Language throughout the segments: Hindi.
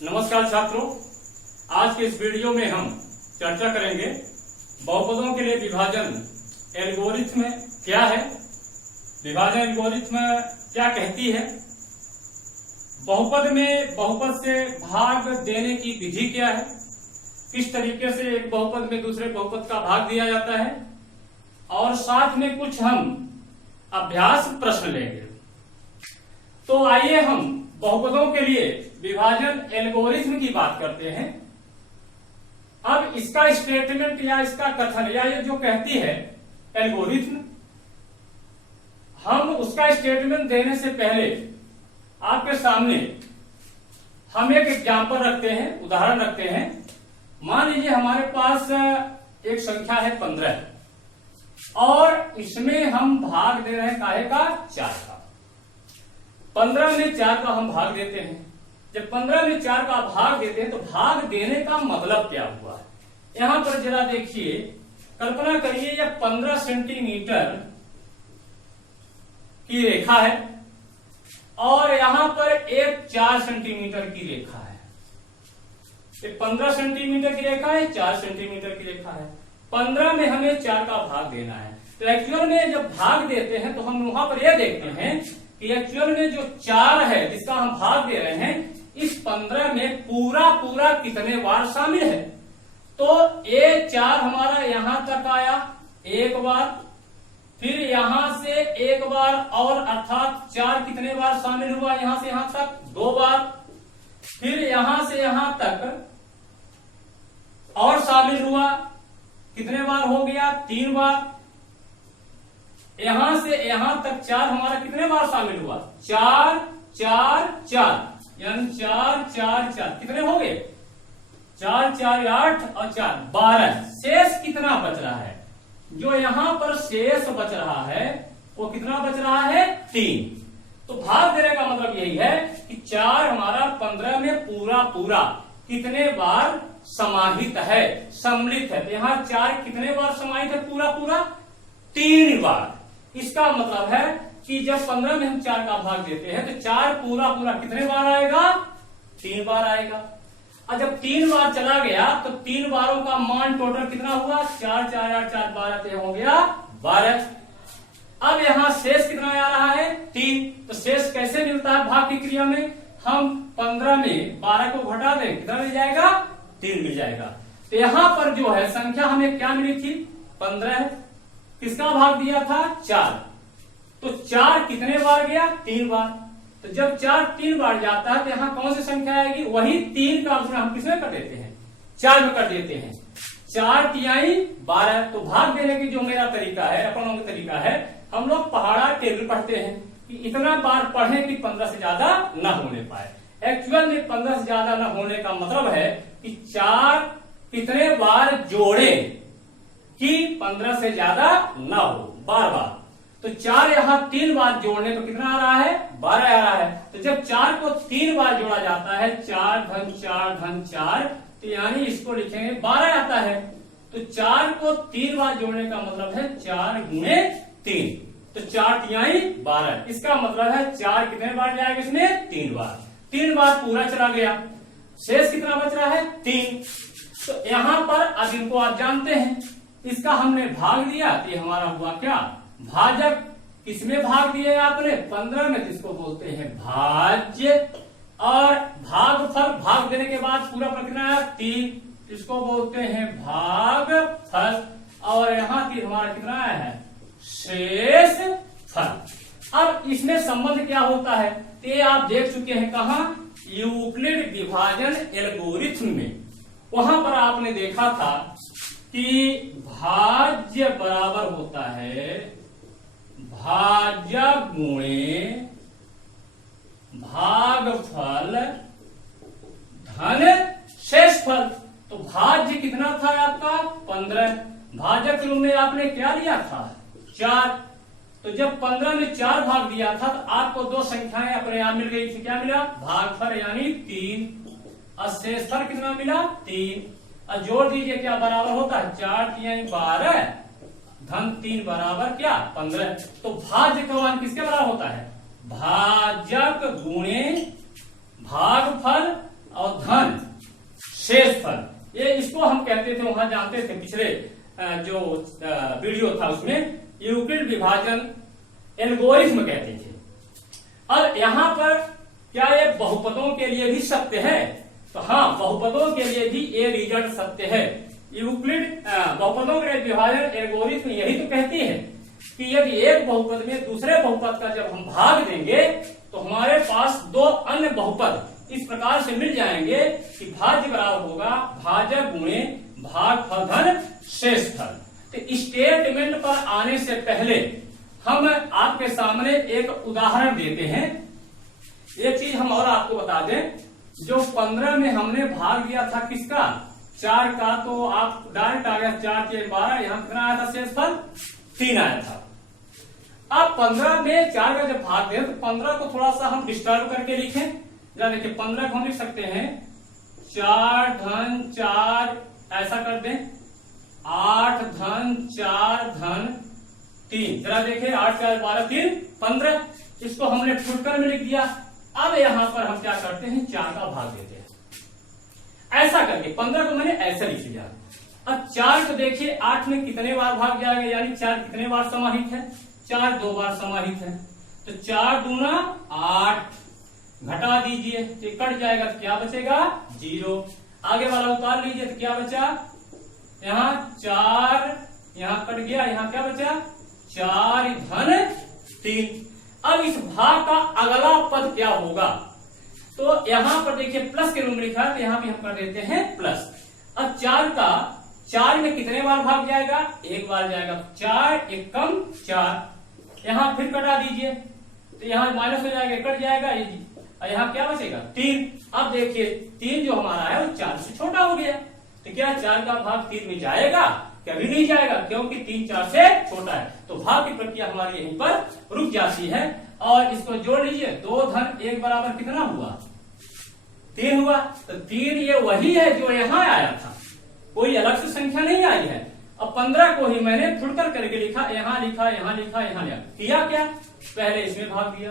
नमस्कार छात्रों, आज के इस वीडियो में हम चर्चा करेंगे बहुपदों के लिए विभाजन एल्गोरिथ्म क्या है, विभाजन एल्गोरिथ्म क्या कहती है, बहुपद में बहुपद से भाग देने की विधि क्या है, किस तरीके से एक बहुपद में दूसरे बहुपद का भाग दिया जाता है, और साथ में कुछ हम अभ्यास प्रश्न लेंगे। तो आइए हम बहुपदों के लिए विभाजन एल्गोरिथ्म की बात करते हैं। अब इसका स्टेटमेंट या इसका कथन या ये जो कहती है एल्गोरिथ्म, हम उसका स्टेटमेंट देने से पहले आपके सामने हम एक एग्जाम्पल रखते हैं, उदाहरण रखते हैं। मान लीजिए हमारे पास एक संख्या है 15 और इसमें हम भाग दे रहे हैं काहे का, 4 का। 15 में 4 का हम भाग देते हैं। जब 15 में 4 का भाग देते हैं तो भाग देने का मतलब क्या हुआ है, यहां पर जरा देखिए, कल्पना करिए यह 15 सेंटीमीटर की रेखा है और यहां पर एक 4 सेंटीमीटर की रेखा है। 15 सेंटीमीटर की रेखा है, 4 सेंटीमीटर की रेखा है। 15 में हमें 4 का भाग देना है। तो एक्चुअल में जब भाग देते हैं तो हम वहां पर यह देखते हैं कि एक्चुअल में जो 4 है जिसका हम भाग दे रहे हैं, इस 15 में पूरा कितने बार शामिल है। तो ये 4 हमारा यहां तक आया एक बार, फिर यहां से एक बार, और अर्थात 4 कितने बार शामिल हुआ, यहां से यहां तक 2 बार, फिर यहां से यहां तक और शामिल हुआ, कितने बार हो गया, 3 बार। यहां से यहां तक 4 हमारा कितने बार शामिल हुआ, 4 4 4, यानी 4 4 4 कितने हो गए, 4 4 8 और 4 12। शेष कितना बच रहा है, जो यहां पर शेष बच रहा है वो कितना बच रहा है, 3। तो भाग देने का मतलब यही है कि 4 हमारा 15 में पूरा कितने बार समाहित है, सम्मिलित है। तो यहाँ 4 कितने बार समाहित है, पूरा 3 बार। इसका मतलब है कि जब 15 में हम 4 का भाग देते हैं तो 4 पूरा कितने बार आएगा, 3 बार आएगा। और जब 3 बार चला गया तो 3 बारों का मान टोटल कितना हुआ, 4 4 8 4 12, तो हो गया 12। अब यहां शेष कितना आ रहा है, 3। तो शेष कैसे मिलता है भाग की क्रिया में, हम 15 में 12 को घटा दें, कितना मिल जाएगा, 3 मिल जाएगा। तो यहां पर जो है संख्या हमें क्या मिली थी, 15 है। किसका भाग दिया था, 4। तो 4 कितने बार गया, 3 बार। तो जब 4 3 बार जाता है तो यहाँ कौन सी संख्या आएगी, वही 3 का गुणा हम किसमें कर देते हैं, 4 में कर देते हैं। 4 तिहाई 12। तो भाग देने की जो मेरा तरीका है, अपन लोगों का तरीका है, हम लोग पहाड़ा टेबल पढ़ते हैं कि इतना बार पढ़ें कि 15 से ज्यादा न होने पाए। एक्चुअल में 15 से ज्यादा न होने का मतलब है कि 4 कितने बार जोड़े कि 15 से ज्यादा न हो, बार। तो 4 यहां 3 बार जोड़ने तो कितना आ रहा है, 12 आ रहा है। तो जब 4 को 3 बार जोड़ा जाता है, 4 धन 4 धन 4, तो यानी इसको लिखेंगे 12 आता है। तो 4 को 3 बार जोड़ने का मतलब है 4 गुणे 3, तो 4 तिहाई 12। इसका मतलब है 4 कितने बार जाएगा इसमें, 3 बार। 3 बार पूरा चला गया, शेष कितना बच रहा है, 3। तो यहां पर अब इनको आप जानते हैं, इसका हमने भाग दिया तो ये हमारा हुआ क्या, भाजक। किसमें भाग दिया आपने, 15 में, जिसको बोलते हैं भाज्य। और भागफल, भाग देने के बाद पूरा कितना है, 3, इसको बोलते हैं भागफल। और यहां 3 हमारा कितना है, शेष फल। अब इसमें संबंध क्या होता है, ये आप देख चुके हैं कहां, यूक्लिड विभाजन एल्गोरिथ्म में। वहां पर आपने देखा था कि भाज्य बराबर होता है भाज्य गुणे भागफल धन शेषफल। तो भाज्य कितना था आपका, 15। भाजक के रूप में आपने क्या लिया था, 4। तो जब 15 में 4 भाग दिया था तो आपको 2 संख्याएं अपने आप मिल गई थी। क्या मिला, भागफल यानी 3, और शेषफल कितना मिला, 3। और जोड़ दीजिए, क्या बराबर होता है, 4 तिहाई 12 धन 3 बराबर क्या, 15। तो भाज्य का मान किसके बराबर होता है, भाजक गुणे भागफल और धन जानते थे पिछले जो वीडियो था उसमें यूक्लिड विभाजन एल्गोरिथ्म कहते थे। और यहाँ पर क्या ये बहुपदों के लिए भी सत्य है? तो हाँ, बहुपदों के लिए भी ये रिजल्ट सत्य है। यूक्लिड बहुपदों के विभाजन एल्गोरिथ्म यही तो कहती है कि यदि एक बहुपद में दूसरे बहुपद का जब हम भाग देंगे तो हमारे पास दो अन्य बहुपद इस प्रकार से मिल जाएंगे कि भाज्य बराबर होगा भाजक गुणे भागफल धन शेषफल। तो स्टेटमेंट पर आने से पहले हम आपके सामने एक उदाहरण देते हैं। एक चीज हम और आपको बता दें, जो 15 में हमने भाग दिया था किसका? 4 का, तो आप डायरेक्ट आ गया 4 के 12, यहाँ कितना आया था शेषफल? 3 आया था। अब 15 में 4 का जब भाग दें तो 15 को थोड़ा सा हम डिस्टर्ब करके लिखें। जरा देखिए 15 को हम लिख सकते हैं 4 धन 4 ऐसा कर दें, 8 धन 4 धन 3। जरा देखिए 8 4 12 3 15, इसको हमने फुटकर में लिख दिया। अब यहां पर हम क्या करते हैं, 4 का भाग देते हैं। ऐसा करके 15 को मैंने ऐसे लिख दिया। अब 4 को देखिए 8 में कितने बार भाग जाएगा, यानी 4 कितने बार समाहित है? 4 2 बार समाहित है। तो 4 दूना 8, घटा दीजिए तो कट जाएगा, तो क्या बचेगा? 0। आगे वाला उतार लीजिए तो क्या बचा? यहाँ 4, यहाँ कट गया, यहाँ क्या बचा? 4 धन 3। अब इस भाग का अगला पद क्या होगा? तो यहां पर देखिए प्लस के रूप में लिखा है, तो यहां भी हम कर देते हैं प्लस। अब 4 का 4 में कितने बार भाग जाएगा? 1 बार जाएगा। 4 एकम 4, यहां फिर कटा दीजिए तो यहां माइनस हो जाएगा, कट जाएगा ये जी। और यहाँ क्या बचेगा? 3। अब देखिए 3 जो हमारा है वो 4 से छोटा हो गया, तो क्या 4 का भाग 3 में जाएगा? कभी नहीं जाएगा, क्योंकि 3 4 से छोटा है। तो भाग की प्रक्रिया हमारी यहीं पर रुक जाती है। और इसको जोड़ लीजिए, 2 धन 1 बराबर कितना हुआ? 3 हुआ। तो 3 ये वही है जो यहाँ आया था, कोई अलग से संख्या नहीं आई है। अब 15 को ही मैंने फुटकर करके लिखा, यहाँ लिखा, यहाँ लिखा, यहाँ लिखा। किया क्या? पहले इसमें भाग दिया,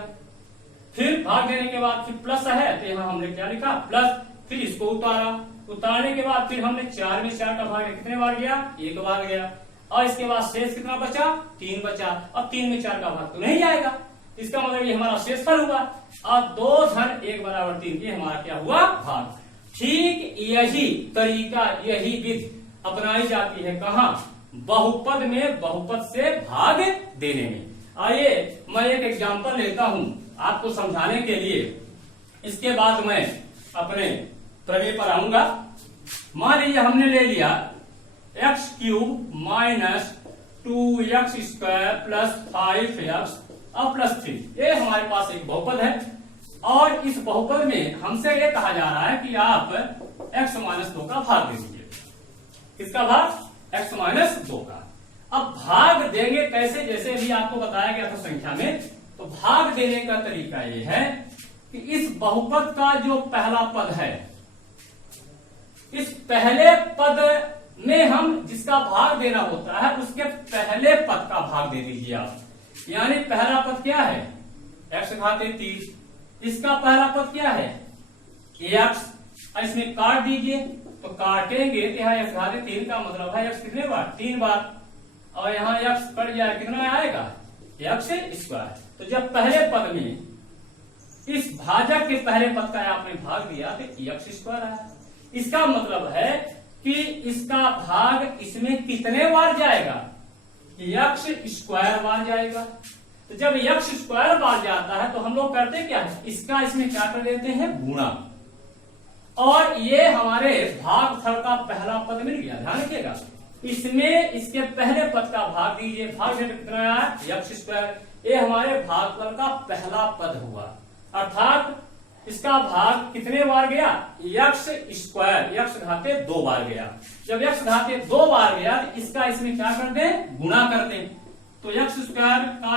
फिर भाग देने के बाद फिर प्लस है तो यहाँ हमने क्या लिखा? प्लस। फिर इसको उतारा, उतारने के बाद फिर हमने 4 में 4 का भाग कितने बार गया? 1 बार गया। और इसके बाद शेष कितना बचा? 3 बचा। अब 3 में 4 का भाग तो नहीं जाएगा, इसका मतलब ये हमारा शेषफल हुआ। अब 2 धन 1 बराबर 3, ये हमारा क्या हुआ? भाग। ठीक यही तरीका, यही विधि अपनाई जाती है कहाँ? बहुपद में बहुपद से भाग देने में। आइए मैं एक एग्जांपल लेता हूं आपको समझाने के लिए, इसके बाद मैं अपने प्रमेय पर आऊंगा। मान लीजिए हमने ले लिया x³ minus 2x² plus 5x और प्लस 3। ये हमारे पास एक बहुपद है और इस बहुपद में हमसे ये कहा जा रहा है कि आप x-2 का भाग दे दीजिए। किसका भाग? x-2 का। अब भाग देंगे कैसे? जैसे भी आपको बताया गया था संख्या में, तो भाग देने का तरीका ये है कि इस बहुपद का जो पहला पद है, इस पहले पद में हम जिसका भाग देना होता है उसके पहले पद का भाग दे दीजिए आप। यानी पहला पद क्या है? x⁻3। इसका पहला पद क्या है? x। इसमें काट दीजिए, तो काटेंगे तो यहाँ x⁻3 का मतलब है x कितने बार? 3 बार। और यहाँ x कट जाए, कितना आएगा? x²। तो जब पहले पद में इस भाजक के पहले पद का आपने भाग दिया तो x² आया। इसका मतलब है कि इसका भाग इसमें कितने बार जाएगा? x² बार जाएगा। तो जब x² बार जाता है तो हम लोग करते क्या है? इसका इसमें क्या कर देते हैं? गुणा। और ये हमारे भागफल का पहला पद मिल गया। ध्यान रखिएगा, इसमें इसके पहले पद का भाग दीजिए। भाग देने कितना आया? x²। ये हमारे भागफल का पहला पद हुआ, अर्थात इसका भाग कितने बार गया? x², x⁻2 बार गया। जब x⁻2 बार गया तो इसका इसमें क्या कर दें? गुणा कर दें। तो x² का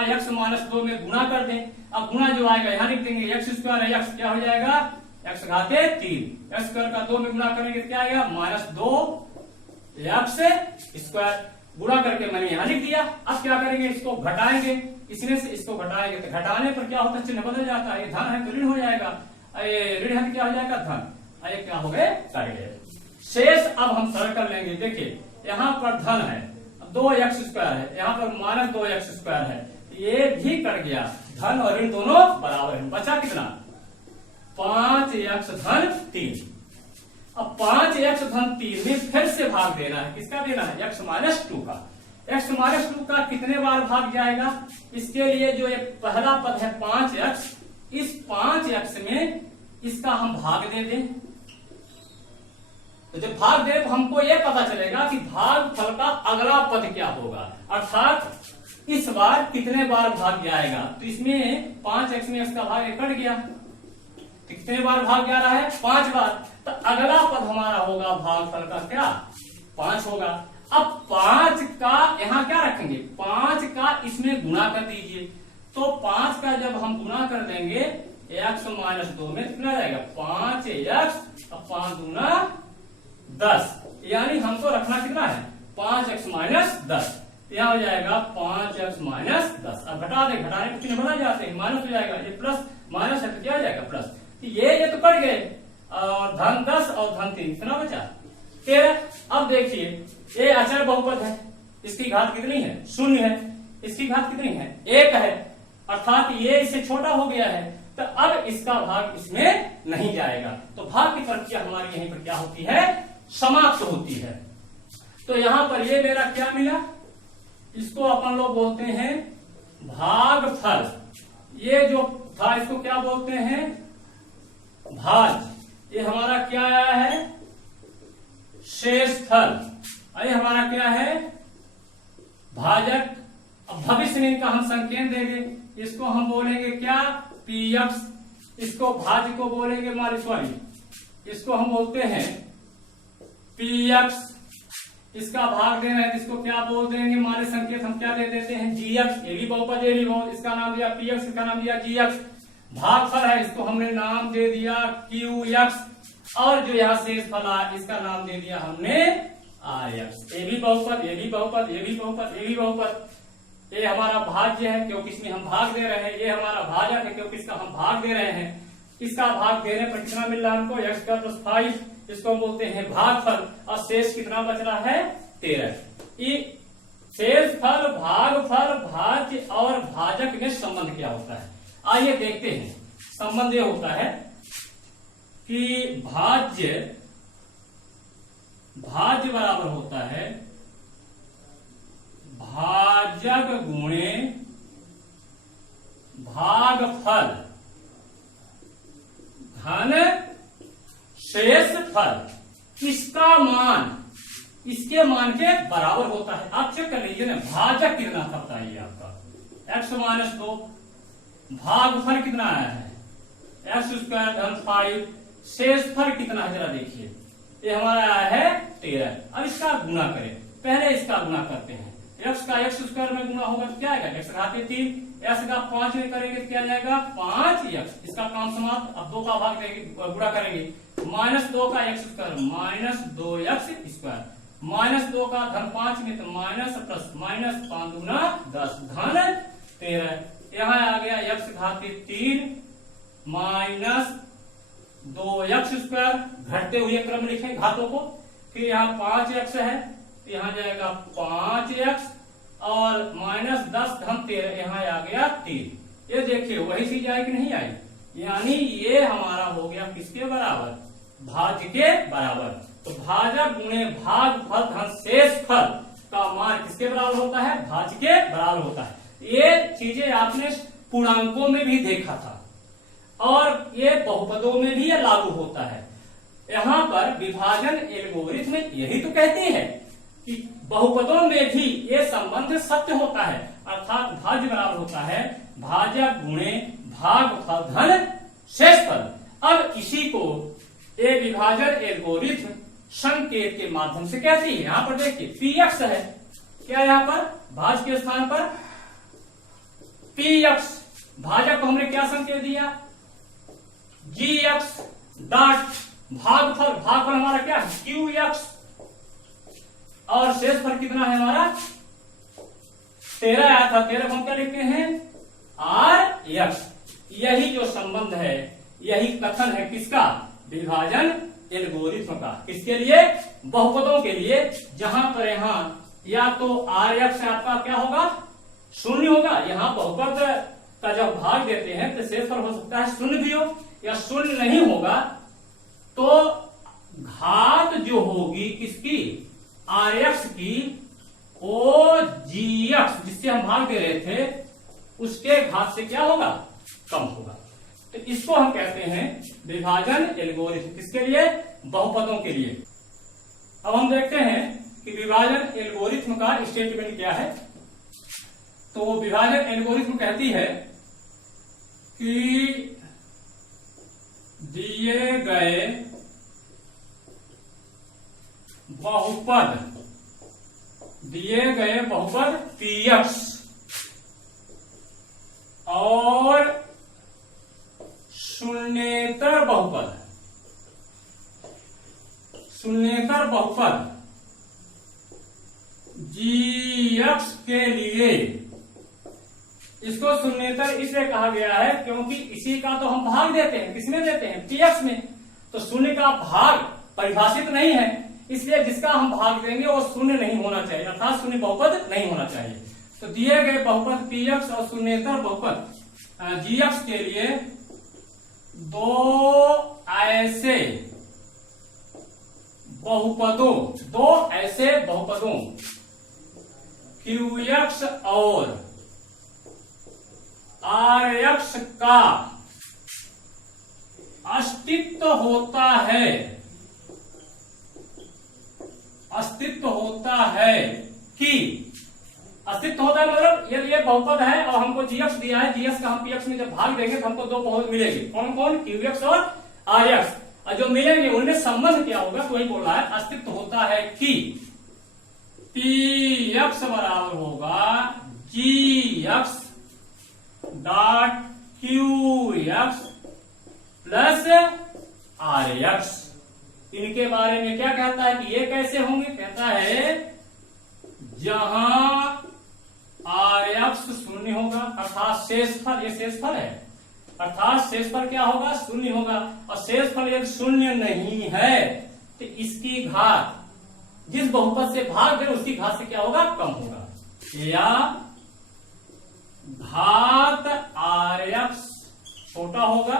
x-2 में गुणा कर दें। अब गुणा जो आएगा यहाँ लिख देंगे, x² है, x क्या हो जाएगा? x⁻3। x² का 2 में गुणा करेंगे क्या आएगा? -2x²। गुणा करके मैंने यहाँ लिख दिया। अब क्या करेंगे? इसको घटाएंगे, इसमें से इसको घटाएंगे तो घटाने पर क्या होता है? चिन्ह बदल जाता है। ये धन है तो ऋण हो जाएगा, ऋण है तो क्या हो जाएगा? धन। ये क्या हो गए? कट गए। शेष अब हम सरल कर लेंगे। देखिए यहाँ पर धन है 2x² है, यहाँ पर -2x² है, ये भी कट गया। धन और ऋण दोनों बराबर है, बचा कितना 5x धन 3। अब 5x धन 3 में फिर से भाग देना है, किसका देना है x-2 का। x-2 का कितने बार भाग जाएगा, इसके लिए जो एक पहला पद है 5x, इस 5x में इसका हम भाग दे दें, तो जब भाग दे तो हमको यह पता चलेगा कि भागफल का अगला पद क्या होगा, अर्थात इस बार कितने बार भाग जाएगा। तो इसमें 5x में इसका भाग कट गया, तो कितने बार भाग जा रहा है 5 बार, तो अगला पद हमारा होगा भागफल का क्या 5 होगा। अब 5 का यहां क्या रखेंगे, 5 का इसमें गुणा कर दीजिए, तो 5 का जब हम गुणा कर देंगे x-2 में कितना जाएगा 5x, अब 5 दूना 10, यानी हमको रखना कितना है 5x-10, यहां हो जाएगा 5x-10। अब घटा दे, घटाने कुछ नहीं बढ़ा जाते हैं, माइनस हो जाएगा, ये प्लस माइनस है तो क्या हो जाएगा प्लस, ये तो कट गए, और धन 10 और धन 3 कितना बचा 13। अब देखिए ये अचर बहुपद है, इसकी घात कितनी है 0 है, इसकी घात कितनी है 1 है, अर्थात ये इससे छोटा हो गया है, तो अब इसका भाग इसमें नहीं जाएगा, तो भाग की प्रक्रिया हमारी यहीं पर क्या होती है समाप्त होती है। तो यहां पर ये मेरा क्या मिला, इसको अपन लोग बोलते हैं भागफल, ये जो था इसको क्या बोलते हैं भाज, ये हमारा क्या आया है शेषफल, ये हमारा क्या है भाजक। अब भविष्य में इनका हम संकेत देंगे, इसको हम बोलेंगे क्या px, इसको भाज्य को बोलेंगे इसको हम बोलते हैं px, इसका भाग देना है इसको क्या बोल देंगे, हमारे संकेत हम क्या दे देते हैं gx, ये भी बहुपद ये भी बहुपद, इसका नाम दिया px, इसका नाम दिया gx। भागफल है इसको हमने नाम दे दिया qx, और जो यहाँ शेष फल है इसका नाम दे दिया हमने rx। ये भी बहुपद ये भी बहुपद ये भी बहुपद ये भी बहुपद, ये हमारा भाज्य है क्योंकि इसमें हम भाग दे रहे हैं, ये हमारा भाजक है क्योंकि इसका हम भाग दे रहे हैं। इसका भाग देने पर कितना मिल रहा है हमको x² + 5, इसको हम बोलते हैं भागफल, और शेष कितना बच रहा है 13। शेषफल, भागफल, भाज्य और भाजक में संबंध क्या होता है, आइए देखते हैं। संबंध ये होता है कि भाज्य बराबर होता है भाजक गुणे भागफल धन शेषफल। इसका मान इसके मान के बराबर होता है। आप चेक कर लीजिए ना, भाजक कितना था बताइए आपका x-2, भागफल कितना आया है x² धन 5, शेषफल कितना है जरा देखिए, ये हमारा आया है 13। अब इसका गुणा करें, पहले इसका गुणा करते हैं, x का x² में गुणा होगा तो क्या आएगा x घात 3, x का 5 में करेंगे तो क्या जाएगा 5x, इसका काम समाप्त। अब 2 का भाग देंगे गुणा करेंगे, -2 का x² -2x², -2 का धन 5 में तो माइनस प्लस माइनस 5 दूना 10 धन 13, यहाँ आ गया x घात 3 -2x², घटते हुए क्रम लिखें घातों को, फिर यहाँ 5x है तो यहाँ जाएगा 5x और -10 धन 13, यहाँ आ गया 3। ये देखिए वही चीज आई कि नहीं आई, यानी ये हमारा हो गया किसके बराबर भाज्य के बराबर। तो भाजक गुणे भागफल धन शेषफल का मान किसके बराबर होता है भाज्य के बराबर होता है। ये चीजें आपने पूर्णांकों में भी देखा था और ये बहुपदों में भी ये लागू होता है। यहाँ पर विभाजन एल्गोरिथम यही तो कहती है कि बहुपदों में भी ये संबंध सत्य होता है, अर्थात भाज्य बराबर होता है भाजक गुणे भागफल धन शेषफल। अब इसी को ये विभाजन एल्गोरिथम संकेत के माध्यम से कहती है। यहाँ पर देखिए px है, क्या यहाँ पर भाज्य के स्थान पर px, भाजक को हमने क्या संकेत दिया gx डॉट, भागफल हमारा क्या है qx, और शेषफल कितना है हमारा 13 आया था, 13 को हम क्या लिखते हैं rx। यही जो संबंध है, यही कथन है किसका विभाजन एल्गोरिथ्म का। किसके लिए? बहुपदों के लिए, जहां पर यहां या तो RX आपका क्या होगा? शून्य होगा। यहाँ बहुपद का जब भाग देते हैं तो शेषफल हो सकता है शून्य भी हो या शून्य नहीं होगा, तो घात जो होगी किसकी? RX की, वो GX जिससे हम भाग दे रहे थे उसके घात से क्या होगा? कम होगा। तो इसको हम कहते हैं विभाजन एल्गोरिथ्म। किसके लिए? बहुपदों के लिए। अब हम देखते हैं कि विभाजन एल्गोरिथ्म का स्टेटमेंट क्या है। तो विभाजन एल्गोरिथ्म कहती है कि दिए गए बहुपद PX और शून्येतर बहुपद GX के लिए, इसको शून्येतर इसलिए कहा गया है क्योंकि इसी का तो हम भाग देते हैं। किसमें देते हैं? PX में। तो शून्य का भाग परिभाषित नहीं है, इसलिए जिसका हम भाग देंगे वो शून्य नहीं होना चाहिए, अर्थात शून्य बहुपद नहीं होना चाहिए। तो दिए गए बहुपद PX और शून्येतर बहुपद GX के लिए दो ऐसे बहुपदों QX और RX का अस्तित्व होता है मतलब यदि ये बहुपद है और हमको GX दिया है, GX का हम PX में जब भाग देंगे तो हमको दो बहुपद मिलेंगे। कौन कौन? QX और RX। और जो मिलेंगे उनमें संबंध क्या होगा? तो वही बोल रहा है, अस्तित्व होता है कि PX बराबर होगा GX dot QX plus RX। इनके बारे में क्या कहता है कि ये कैसे होंगे? कहता है जहां RX शून्य होगा अर्थात शेषफल, ये शेषफल है, अर्थात शेषफल क्या होगा? शून्य होगा। और शेषफल यदि शून्य नहीं है तो इसकी घात जिस बहुपद से भाग दे उसकी घात से क्या होगा? कम होगा। या घात RX छोटा होगा,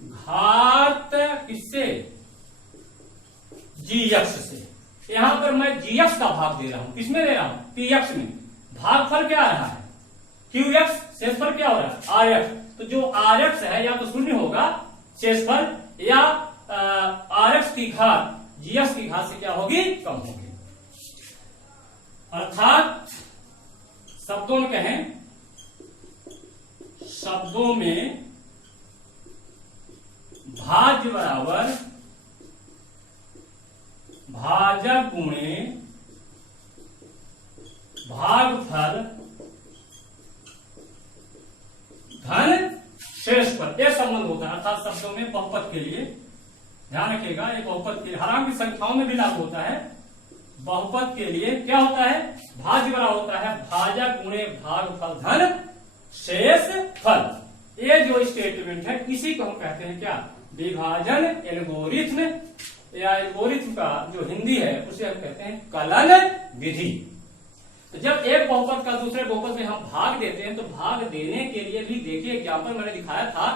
घात किससे? GX से। यहां पर मैं GX का भाग दे रहा हूं। किसमें दे रहा हूं? PX में। भागफल क्या आ रहा है? QX। शेषफल क्या हो रहा है? RX। तो जो RX है या तो शून्य होगा शेषफल, या RX की घात GX की घात से क्या होगी? कम होगी। अर्थात शब्दों में कहें, शब्दों में भाज्य बराबर भाजक गुणे भागफल धन शेषफल, यह संबंध होता है। अर्थात शब्दों में बहुपद के लिए ध्यान रखिएगा, ये बहुपद के लिए, हालांकि संख्याओं में भी लागू होता है। बहुपद के लिए क्या होता है? भाज्य बराबर होता है भाजक गुणे भागफल धन शेषफल। ये जो स्टेटमेंट है इसी को हम कहते हैं क्या? विभाजन एल्गोरिथ्म, या एल्गोरिथ्म का जो हिंदी है उसे हम कहते हैं कलन विधि। तो जब एक बहुपद का दूसरे बहुपद में हम भाग देते हैं तो भाग देने के लिए भी देखिए एग्जाम्पल मैंने दिखाया था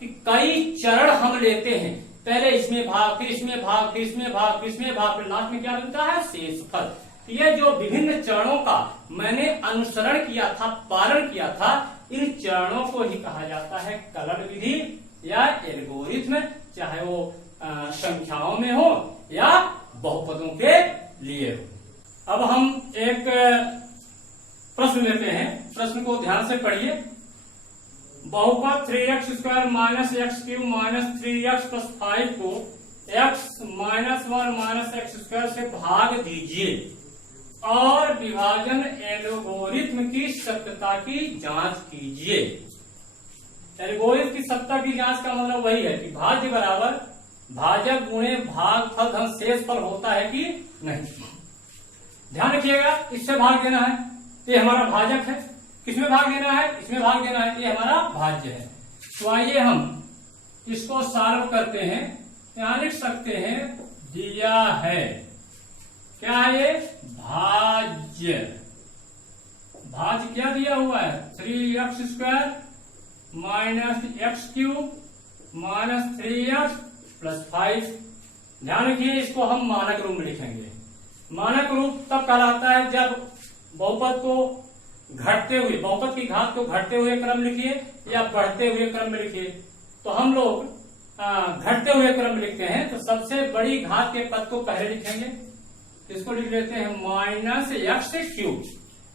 कि कई चरण हम लेते हैं। पहले इसमें भाग, फिर इसमें भाग, फिर इसमें भाग, फिर इसमें भाग, फिर लास्ट में क्या बनता है? शेषफल। ये जो विभिन्न चरणों का मैंने अनुसरण किया था, पालन किया था, इन चरणों को ही कहा जाता है कलन विधि या एल्गोरिथ्म, चाहे वो संख्याओं में हो या बहुपदों के लिए हो। अब हम एक प्रश्न लेते हैं, प्रश्न को ध्यान से पढ़िए। बहुपद 3x² minus x³ minus 3x plus 5 को x माइनस 1 माइनस x² से भाग दीजिए और विभाजन एल्गोरिथ्म की सत्यता की जांच कीजिए। एल्गोरिथ्म की सत्ता की जांच का मतलब वही है कि भाज्य बराबर भाजक गुणे भागफल धन शेषफल होता है कि नहीं। ध्यान रखिएगा, इससे भाग देना है, ये हमारा भाजक है। किसमें भाग देना है? इसमें भाग देना है, ये हमारा भाज्य है। तो आइए हम इसको सॉल्व करते हैं। यहां लिख सकते हैं दिया है। क्या है ये? भाज्य। भाज्य क्या दिया हुआ है? 3x² minus x³ minus 3x plus 5। ध्यान रखिए, इसको हम मानक रूप में लिखेंगे। मानक रूप तब कहलाता है जब बहुपद को घटते हुए, बहुपद की घात को घटते हुए क्रम लिखिए या बढ़ते हुए क्रम में लिखिए। तो हम लोग घटते हुए क्रम में लिखते हैं, तो सबसे बड़ी घात के पद को पहले लिखेंगे। इसको लिख लेते हैं माइनस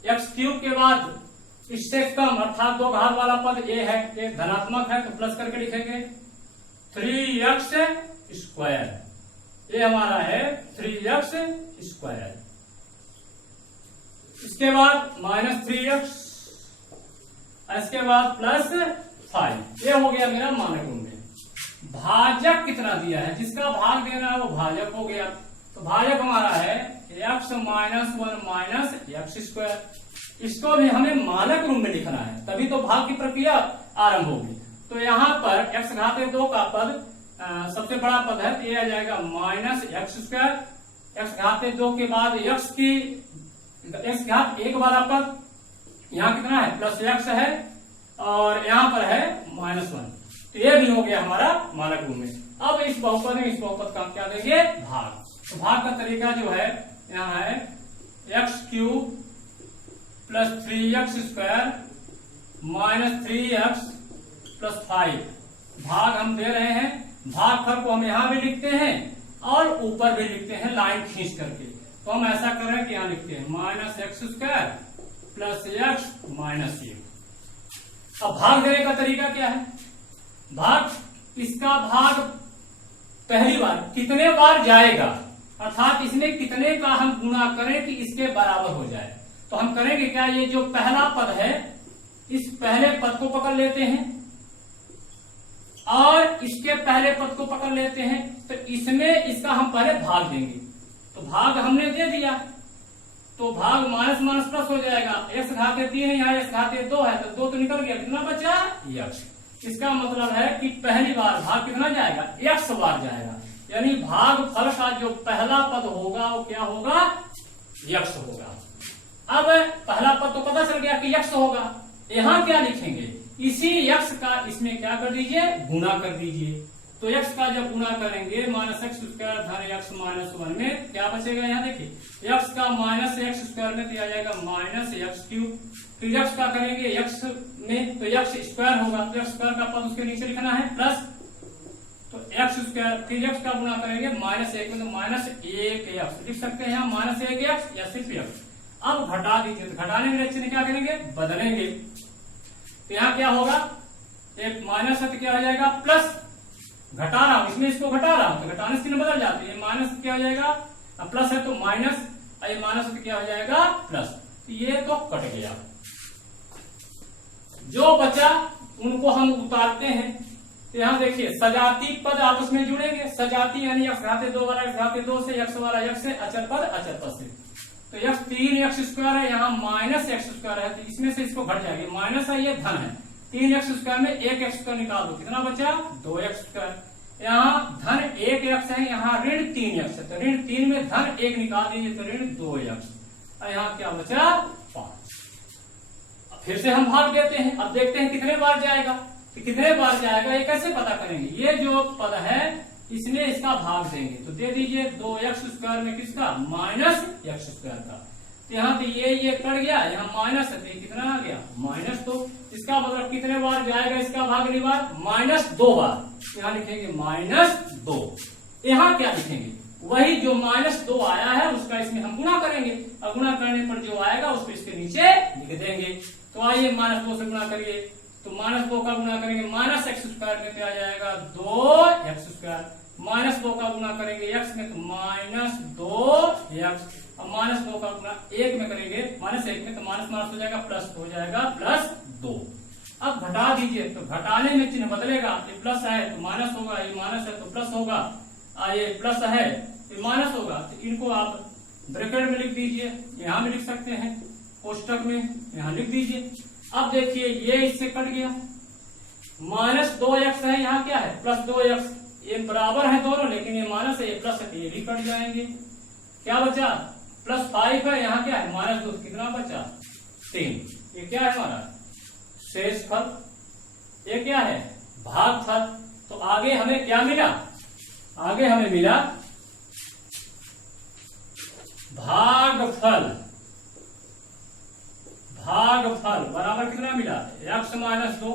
x³ के बाद इससे कम अर्थात 2 घात वाला पद ये है, एक धनात्मक है तो प्लस करके लिखेंगे 3x²। ये हमारा है 3x²। इसके बाद माइनस 3x, इसके बाद प्लस 5। ये हो गया मेरा मानक रूप में। भाजक कितना दिया है? जिसका भाग देना है वो भाजक हो गया। तो भाजक हमारा है x माइनस 1 माइनस x²। इसको भी हमें मानक रूप में लिखना है, तभी तो भाग की प्रक्रिया आरंभ होगी। तो यहाँ पर x घाते 2 का पद सबसे बड़ा पद है, तो ये आ जाएगा माइनस x²। x घाते 2 के बाद x घात 1 वाला पद यहाँ कितना है? प्लस x है, और यहाँ पर है -1। तो ये भी हो गया हमारा मानक रूप में। अब इस बहुपद में इस बहुपद का क्या देंगे? भाग। तो भाग का तरीका जो है यहाँ है x³ plus 3x² minus 3x plus 5। भाग हम दे रहे हैं, भागफल को हम यहाँ भी लिखते हैं और ऊपर भी लिखते हैं लाइन खींच करके। तो हम ऐसा कर रहे हैं कि यहाँ लिखते हैं minus x² plus x minus 1। अब भाग देने का तरीका क्या है? भाग, इसका भाग पहली बार कितने बार जाएगा, अर्थात इसमें कितने का हम गुणा करें कि इसके बराबर हो जाए। तो हम करेंगे क्या? ये जो पहला पद है, इस पहले पद को पकड़ लेते हैं और इसके पहले पद को पकड़ लेते हैं, तो इसमें इसका हम पहले भाग देंगे। तो भाग हमने दे दिया, तो भाग माइनस माइनस प्लस हो जाएगा। x घाते 3 है, यहाँ x घाते 2 है, तो 2 तो निकल गया, कितना बचा? x। इसका मतलब है कि पहली बार भाग कितना जाएगा? x बार जाएगा। यानी भाग फल का जो पहला पद होगा वो क्या होगा? x होगा। अब पहला पद तो पता चल गया कि x होगा। यहाँ क्या लिखेंगे? इसी x का इसमें क्या कर दीजिए? गुणा कर दीजिए। तो x का जब गुणा करेंगे माइनस x² धन x माइनस 1 में क्या बचेगा? यहाँ देखिए x का माइनस x² में तो आ जाएगा माइनस x³। फिर x का करेंगे x में तो x² होगा, तो x² का पद उसके नीचे लिखना है प्लस, तो x²। फिर x का गुणा करेंगे माइनस 1 में, तो माइनस 1x लिख सकते हैं यहाँ, माइनस 1x या सिर्फ x। अब घटा दीजिए, तो घटाने में चिन्ह क्या करेंगे? बदलेंगे। तो यहाँ क्या होगा? एक माइनस है तो क्या हो जाएगा? प्लस। घटा रहा हूं, इसमें इसको घटा रहा हूं तो घटाने से चिन्ह बदल जाते हैं। ये माइनस क्या हो जाएगा? प्लस है तो माइनस, ये माइनस है तो क्या हो जाएगा? प्लस। तो ये तो कट गया। जो बचा उनको हम उतारते हैं। तो यहाँ देखिए सजाती पद आपस में जुड़ेंगे। सजाती यानी x घाते 2 वाला x घाते 2 से, x वाला x से, अचर पद से। तो x 3x² है, यहाँ माइनस x² है, तो इसमें से इसको घट जाएगी। माइनस है, ये धन है। 3x² में 1x² निकाल दो, कितना बचा? 2x²। यहाँ धन 1x है, यहाँ ऋण 3x है, तो ऋण 3 में धन 1 निकाल दीजिए तो ऋण 2x। और यहाँ क्या बचा? 5। फिर से हम भाग देते हैं। अब देखते हैं कितने बार जाएगा। तो कितने बार जाएगा ये कैसे पता करेंगे? ये जो पद है इसमें इसका भाग देंगे, तो दे दीजिए 2x² में किसका? माइनस x² का। तो यहाँ पे ये कट गया, यहाँ माइनस है, तो कितना आ गया? -2। इसका मतलब कितने बार जाएगा इसका भाग? अगली बार -2 बार। यहाँ लिखेंगे -2। यहाँ क्या लिखेंगे? वही जो -2 आया है उसका इसमें हम गुणा करेंगे, और गुणा करने पर जो आएगा उसको इसके नीचे लिख देंगे। तो आइए -2 से गुणा करिए, तो -2 का गुणा करेंगे माइनस x² में तो आ जाएगा 2x²। -2 का गुणा करेंगे x में तो -2x, और -2 का गुणा 1 में करेंगे -1 में तो माइनस माइनस हो जाएगा प्लस, हो जाएगा +2। अब घटा दीजिए, तो घटाने में चिन्ह बदलेगा। ये प्लस है तो माइनस होगा, ये माइनस है तो प्लस होगा, ये प्लस है ये माइनस होगा। तो इनको आप ब्रैकेट में लिख दीजिए, यहाँ भी लिख सकते हैं कोष्टक में, यहाँ लिख दीजिए। अब देखिए ये इससे कट गया, -2x है, यहाँ क्या है? +2x। ये बराबर है दोनों, लेकिन ये माइनस है, ये प्लस है, तो ये भी कट जाएंगे। क्या बचा? +5 है, यहाँ क्या है -2, कितना बचा? 3। ये क्या है हमारा शेषफल, ये क्या है भागफल। तो आगे हमें क्या मिला? आगे हमें मिला भागफल। भागफल बराबर कितना मिला? x - 2।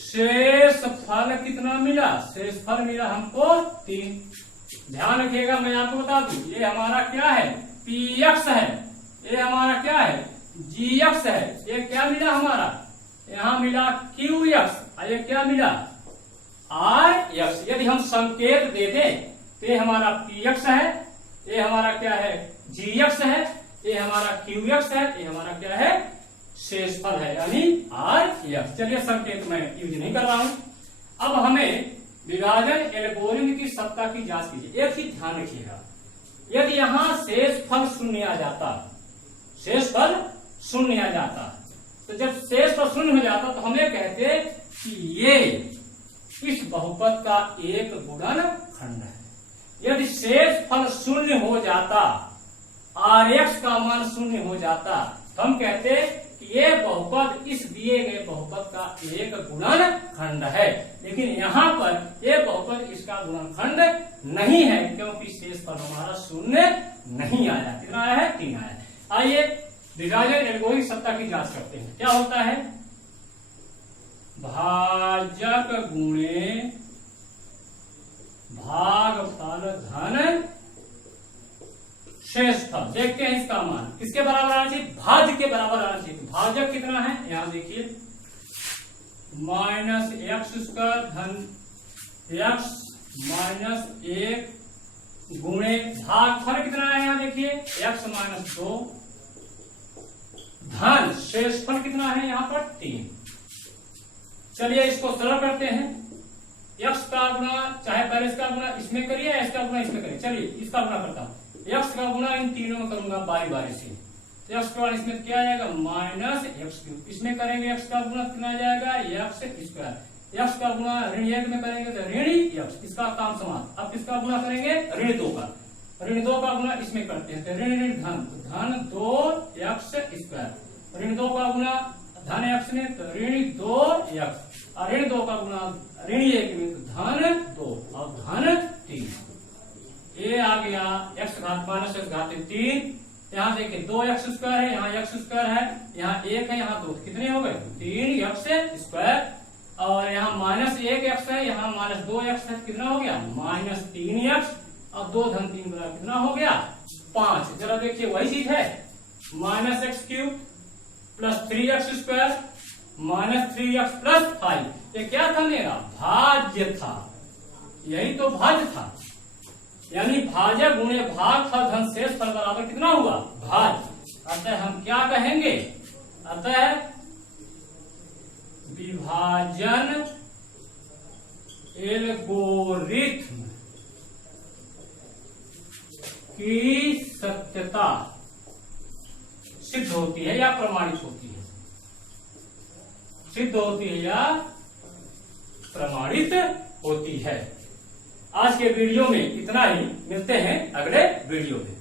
शेषफल कितना मिला? शेषफल मिला हमको 3। ध्यान रखिएगा, मैं आपको बता दूं, ये हमारा क्या है px है, ये हमारा क्या है gx है। ये क्या मिला हमारा? यहां मिला qx, ये क्या मिला rx। यदि हम संकेत दे दें तो ये हमारा px है, ये हमारा क्या है gx है, ये हमारा qx है, ये हमारा क्या है शेषफल है यानी rx। चलिए संकेत मैं यूज नहीं कर रहा हूं। अब हमें विभाजन एल्गोरिथम की सत्ता की जांच कीजिए। एक चीज ध्यान रखिएगा, यदि यहां शेषफल 0 आ जाता, शेषफल 0 आ जाता, तो जब शेषफल 0 हो जाता तो हमें कहते कि ये इस बहुपद का एक गुणनखंड है। यदि शेषफल 0 हो जाता, rx का मान 0 हो जाता, तो हम कहते कि ये बहुपद इस दिए गए बहुपद का एक गुणनखंड है। लेकिन यहाँ पर ये बहुपद इसका गुणनखंड नहीं है, क्योंकि शेषफल हमारा 0 नहीं आया। कितना आया है? 3 आया है। आइए विभाजन एल्गोरिथम सत्ता की जांच करते हैं। क्या होता है? भाजक गुणे भागफल धन शेषफल। देखते हैं इसका मान किसके बराबर आना चाहिए? भाज्य के बराबर आना चाहिए। भाजक कितना है? यहां देखिए -x² धन x -1 गुणे भागफल कितना है? यहां देखिए x - 2 धन शेषफल कितना है? यहां पर 3। चलिए इसको सरल करते हैं। x का गुणा, चाहे पहले इसका गुणा इसमें करिए या इसका गुणा इसमें करिए। चलिए इसका गुणा करता हूं। x का गुणा इन तीनों में करूंगा बारी बारी से। तो x का इसमें क्या आ जाएगा? -x³। इसमें करेंगे x का गुणा कितना आ जाएगा? x²। x का गुणा ऋण 1 में करेंगे तो ऋण x, इसका काम समाप्त। अब किसका गुणा करेंगे? ऋण 2 का। ऋण 2 का गुणा इसमें करते हैं तो ऋण धन, तो धन 2x²। ऋण 2 का गुणा धन x में तो ऋण 2x, और ऋण 2 का गुणा ऋण 1 में तो धन 2 और धन 3। ये आ गया x घात -x3। यहाँ देखिए 2x² है, यहाँ x² है, यहाँ 1 है, यहाँ 2, कितने हो गए? 3x²। और यहाँ -1x है, यहाँ -2x है, कितना हो गया? -3x, और 2 धन 3 बराबर कितना हो गया? 5। जरा देखिए वही चीज है, -x³ + 3x² -3x + 5। ये क्या था? मेरा भाज्य था, यही तो भाज्य था। यानी भाजक गुणे भागफल धन शेषफल बराबर कितना हुआ? भाज्य। अतः हम क्या कहेंगे? अतः विभाजन एल्गोरिथम की सत्यता सिद्ध होती है या प्रमाणित होती है? सिद्ध होती है या प्रमाणित होती है। आज के वीडियो में इतना ही, मिलते हैं अगले वीडियो में।